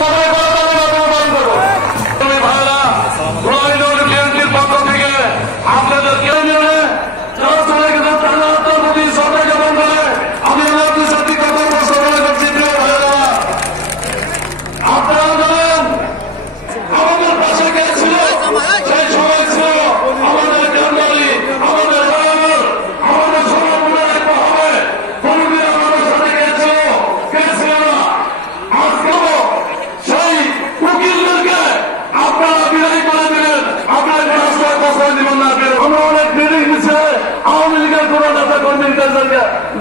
সবাই পালন করবো। তুমি ভাইরা বিএনপির পক্ষ থেকে আপনাদের কেউ নিয়ে যারা চলে গেছে তারা আপনার প্রতি শ্রদ্ধা জ্ঞাপন করে আমি আপনাদের সাথে কথা বলতে মনে করছি। প্রিয় ভাইরা, আপনারা জানেন আমাদের পাশে কে ছিল? সেই সময় ছিল আমাদের কান্ডারি, আমাদের আমাদের সবার মনে রাখতে হবে কোনদিন আমাদের সাথে কে ছিল, কে ছিল না। আজকেও সেই উকিলদেরকে আপনারা বিদায় করে দিলেন, আপনারা রাস্তায় বসাই দিবেন না। আমরা অনেক মিটিং দিচ্ছে আওয়ামী লীগের কোন নেতা কর্মীদেরকে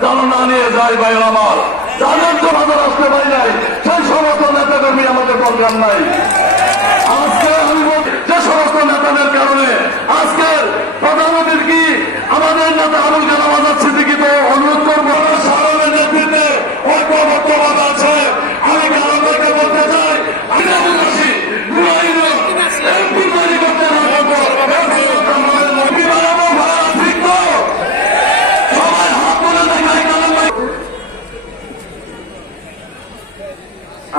যেন না নিয়ে যায়। ভাই আমার যাদের তো আমাদের আসতে পারি নাই সেই সমস্ত নেতা কর্মী আমাদের দরকার নাই। আজকে আমি যে সমস্ত নেতাদের কারণে আজকের প্রধানমন্ত্রীর কি আমাদের নেতা আবুল কালাম আজাদ সিদ্দিকীকে অনুরোধ করবো সাধারণের নেতৃত্বে ঐক্যবদ্ধভাবে আছে। আমি কালামকে বলতে চাই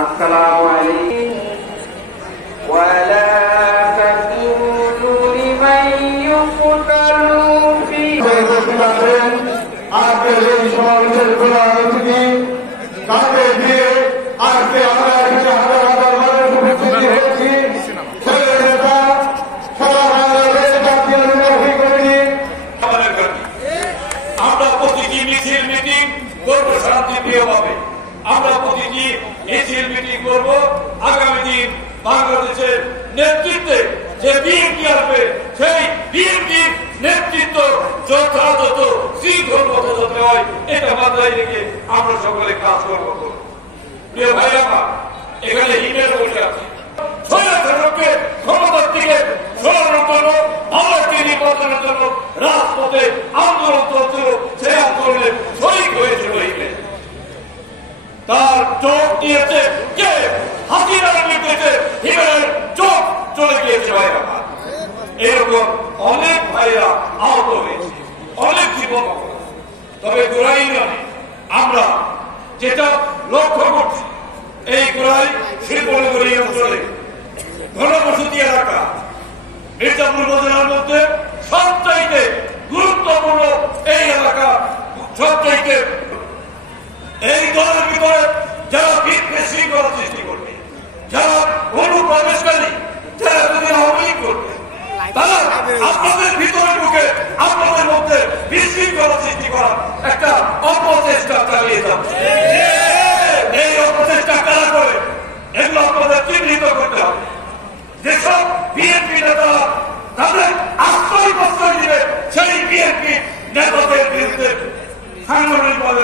আসসালামু আলাইকুম ওয়ালা তাকুলু লিমান ইউকতালু ফি আজকের এই সমাবেশের প্রধান অতিথি তাকে দিয়ে আজকে আমরা এখানে হাজার হাজার মানুষ উপস্থিত হয়েছি। ছেলে নেতা সারা বাংলাদেশ জাতীয় নির্বাহী কমিটি আমরা প্রতিটি মিছিল মিটিং করবো শান্তিপ্রিয়ভাবে। আমরা প্রতিটি মিছিল মিটিং করব। আগামী দিন বাংলাদেশের নেতৃত্বে যে বিএনপি আসবে সেই বিএনপির নেতৃত্ব যথাযথ শৃঙ্খলবদ্ধ হয় এটা মাথায় রেখে আমরা সকলে কাজ করবো। প্রিয় ভাই আমার এখানে হিমের বসে আছে ক্ষমতার থেকে সরানোর জন্য ভারতকে নির্বাচনের জন্য রাজপথে আন্দোলন চলছিল। সেই আন্দোলনে শহীদ হয়েছিল হিমে। তার চোখ দিয়েছে কে? হাসিনার নির্দেশে হিমের চোখ চলে গিয়েছে। ভাইরা এরকম অনেক ভাইরা আহত হয়েছে, অনেক জীবন। তবে গোড়াই ইউনিয়নে আমরা যেটা লক্ষ্য করছি এই গোড়াই শিল্পনগরী অঞ্চলে ঘনবসতি এলাকা মির্জাপুর উপজেলার মধ্যে সবচাইতে গুরুত্বপূর্ণ এই এলাকা। সবচাইতে এই দলের ভিতরে যারা বিশৃঙ্খলা সৃষ্টি করবে, যারা অনুপ্রবেশকারী, যারা যদি আওয়ামী লীগ করবে, তারা আপনাদের ভিতরে ঢুকে আপনাদের মধ্যে বিশৃঙ্খলা সৃষ্টি করার একটা অপচেষ্টা চালিয়ে যাচ্ছে। এই অপচেষ্টা কারা করে এগুলো আপনাদের চিহ্নিত করতে হবে। যেসব বিএনপি নেতারা তাদের আশ্রয় প্রশ্রয় দিবে সেই বিএনপি নেতাদের বিরুদ্ধে সাংগঠনিকভাবে